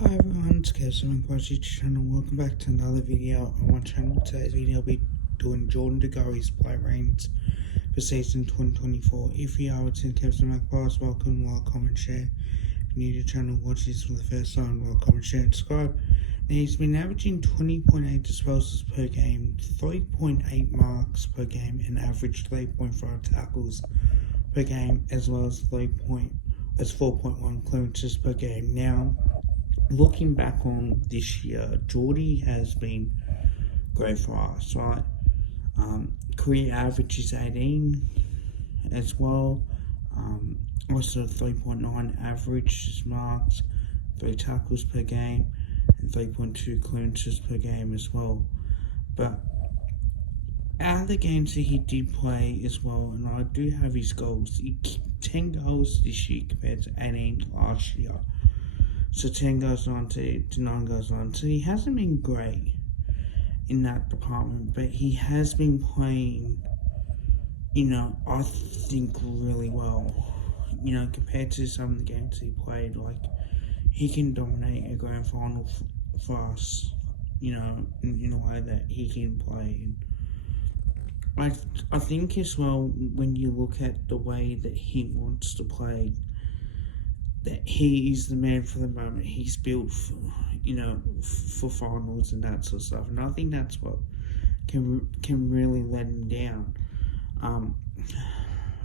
Hi everyone, it's Kevin from my YouTube channel. Welcome back to another video on my channel. Today's video I'll be doing Jordan DeGoey's play ratings for season 2024. If you are returning Kevin Magpies, welcome, like, comment, share. If you're new to the channel, watch this for the first time, like, comment, share, and subscribe. Now, he's been averaging 20.8 disposals per game, 3.8 marks per game, and average 3.5 tackles per game, as well as 4.1 clearances per game. Now, looking back on this year, Geordie has been great for us, right? Career average is 18 as well. Also 3.9 average marks, 3 tackles per game, and 3.2 clearances per game as well. But out of the games that he did play as well, and I do have his goals, he kicked 10 goals this year compared to 18 last year. So 10 goes on to 9 goes on. So he hasn't been great in that department, but he has been playing, I think really well. Compared to some of the games he played, like, he can dominate a grand final for us, in a way that he can play. And I think as well, when you look at the way that he wants to play, that he is the man for the moment. He's built for, for finals and that sort of stuff. And I think that's what can really let him down.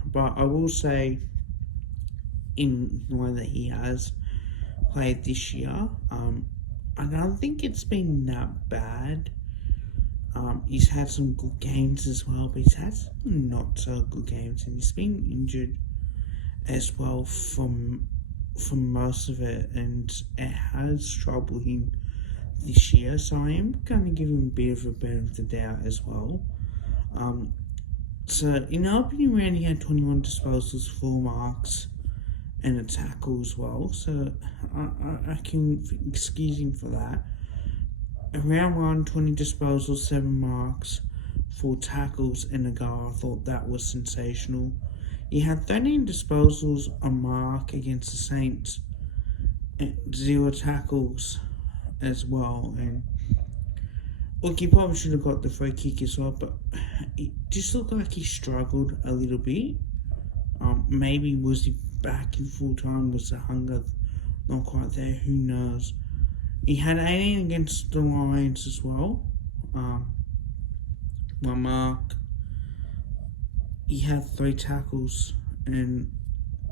But I will say, in the way that he has played this year, I don't think it's been that bad. He's had some good games as well, but he's had some not so good games, and he's been injured as well from most of it, and it has troubled him this year, so I am going to give him a bit of a benefit of the doubt as well. So in the opening round he had 21 disposals, 4 marks and a tackle as well, so I can excuse him for that. Round 1, 20 disposals, 7 marks, 4 tackles and a goal. I thought that was sensational. He had 13 disposals, a mark against the Saints, and 0 tackles as well. And look, he probably should have got the free kick as well, but it just looked like he struggled a little bit. Maybe was he back in full time? Was the hunger not quite there? Who knows? He had 18 against the Lions as well. 1 mark. He had 3 tackles, and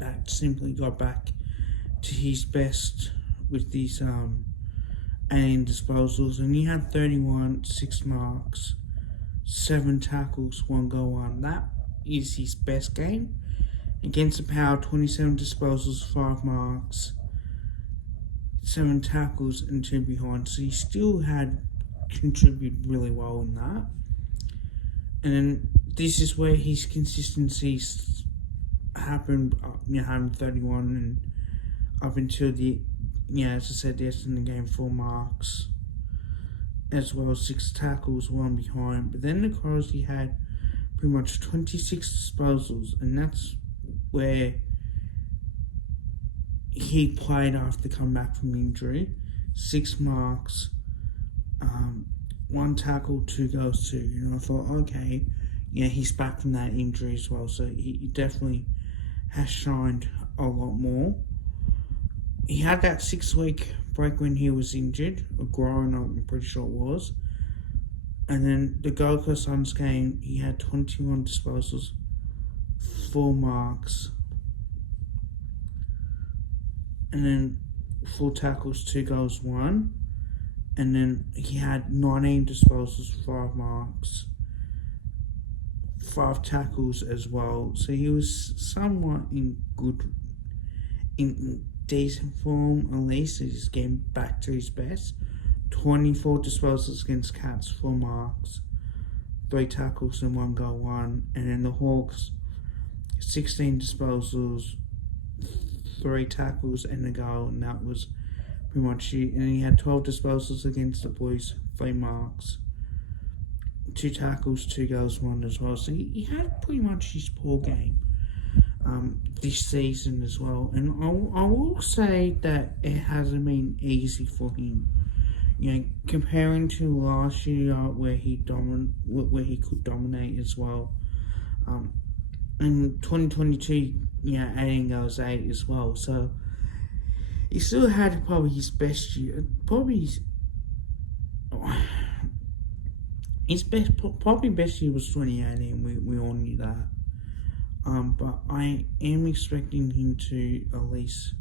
that simply got back to his best with these 18 disposals. And he had 31, 6 marks, 7 tackles, 1 goal, 1. That is his best game. Against the Power, 27 disposals, 5 marks, 7 tackles, and 2 behind. So he still had contributed really well in that. And then this is where his consistencies happened, having 31 and up until the, as I said, yesterday in the game, 4 marks, as well as 6 tackles, 1 behind. But then the Crows, he had pretty much 26 disposals, and that's where he played after coming back from injury. 6 marks, 1 tackle, 2 goals, 2. And I thought, okay, he's back from that injury as well, so he definitely has shined a lot more. He had that 6-week break when he was injured, or grown, I'm pretty sure it was. And then the Gold Coast Suns game, he had 21 disposals, 4 marks, and then 4 tackles, 2 goals, 1. And then he had 19 disposals, 5 marks, 5 tackles as well. So he was somewhat in decent form, at least. He's getting back to his best. 24 disposals against Cats, 4 marks, 3 tackles and 1 goal, 1. And then the Hawks, 16 disposals, 3 tackles and a goal, and that was pretty much it. And he had 12 disposals against the Blues, 3 marks, 2 tackles, 2 goals, 1 as well. So he had pretty much his poor game. this season as well. And I will say that it hasn't been easy for him. Comparing to last year where he could dominate as well. In 2022, adding those 8 as well. So he still had probably his best year. Probably best year was 2018. We all knew that. But I am expecting him to at least,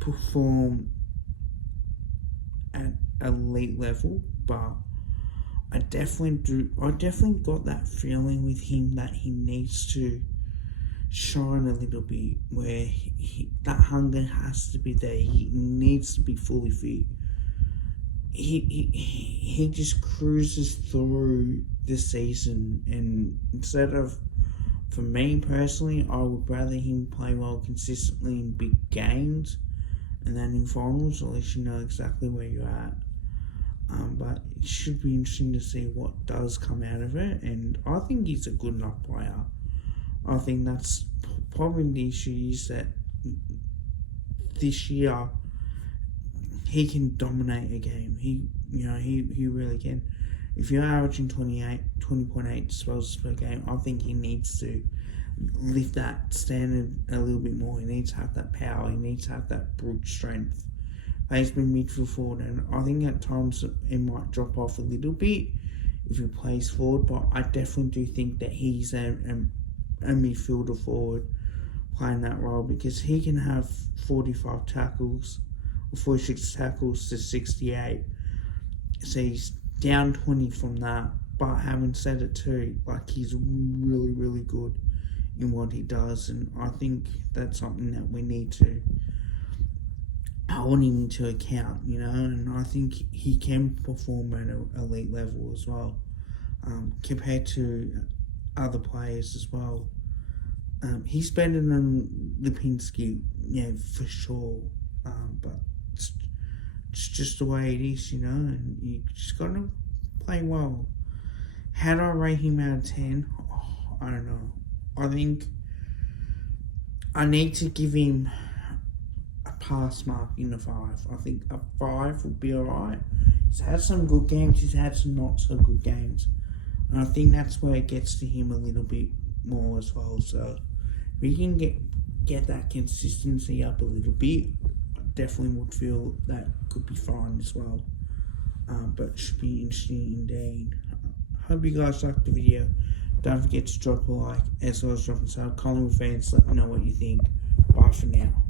perform at elite level. But I definitely got that feeling with him that he needs to shine a little bit, where that hunger has to be there. He needs to be fully fit. He just cruises through the season, and instead of, for me personally, I would rather him play well consistently in big games, and then in finals, at least you know exactly where you're at. But it should be interesting to see what does come out of it, and I think he's a good enough player. I think that's probably the issue, is that this year he can dominate a game. He really can. If you're averaging 20.8 disposals per game, I think he needs to lift that standard a little bit more. He needs to have that power. He needs to have that brute strength. He's been midfield forward, and I think at times it might drop off a little bit if he plays forward, but I definitely do think that he's a midfielder forward playing that role, because he can have 45 tackles, or 46 tackles to 68. So he's down 20 from that, but having said it too, he's really, really good in what he does, and I think that's something that we need to hold him into account, and I think he can perform at an elite level as well, compared to other players as well. He's better than Lipinski, for sure, but it's just the way it is, and you just got to play well. How do I rate him out of 10? I don't know. I think I need to give him a pass mark in the 5. I think a 5 would be alright. He's had some good games, he's had some not so good games, and I think that's where it gets to him a little bit more as well. So if we can get that consistency up a little bit, I definitely would feel that could be fine as well. But it should be interesting indeed. Hope you guys liked the video. Don't forget to drop a like, as well as drop a sub. Collingwood fans, let me know what you think. Bye for now.